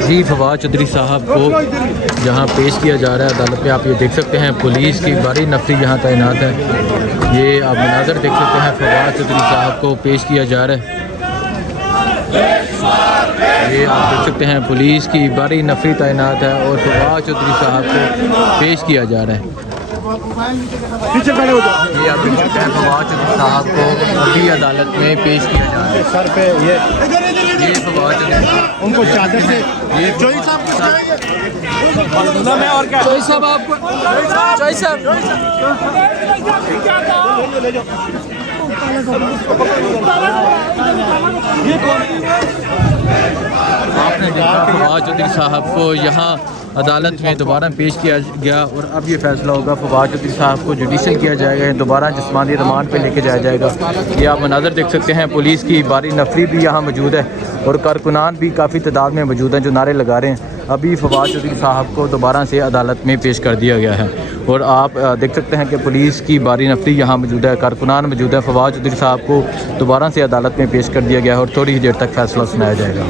जी फवाद चौधरी साहब को जहां पेश किया जा रहा है अदालत में, आप ये देख सकते हैं पुलिस की भारी नफरी यहाँ तैनात है। ये आप मनाजर देख सकते हैं, फवाद चौधरी साहब को पेश किया जा रहा है। ये आप देख सकते हैं पुलिस की भारी नफरी तैनात है और फवाद चौधरी साहब को पेश किया जा रहा है। ये आप देख सकते हैं फवाद चौधरी साहब को अभी अदालत में पेश किया जा रहा है। सर पे ये फवाद चौधरी उनको चादर से ये चौधरी साहब को और क्या चौधरी साहब आपको चौधरी साहब आपने देखा फवाद चौधरी साहब को यहाँ अदालत में दोबारा पेश किया गया और अब ये फैसला होगा। फवाद चौधरी साहब को जुडिशल किया जाएगा, दोबारा जिस्मानी रिमांड पे लेके जाया जाएगा। ये आप मनाजर देख सकते हैं, पुलिस की भारी नफरी भी यहाँ मौजूद है और कारकुनान भी काफ़ी तादाद में मौजूद हैं जो नारे लगा रहे हैं। अभी फवाद चौधरी साहब को दोबारा से अदालत में पेश कर दिया गया है और आप देख सकते हैं कि पुलिस की भारी नफरी यहाँ मौजूद है, कारकुनान मौजूद है। फवाद चौधरी साहब को दोबारा से अदालत में पेश कर दिया गया है और थोड़ी ही देर तक फैसला सुनाया जाएगा।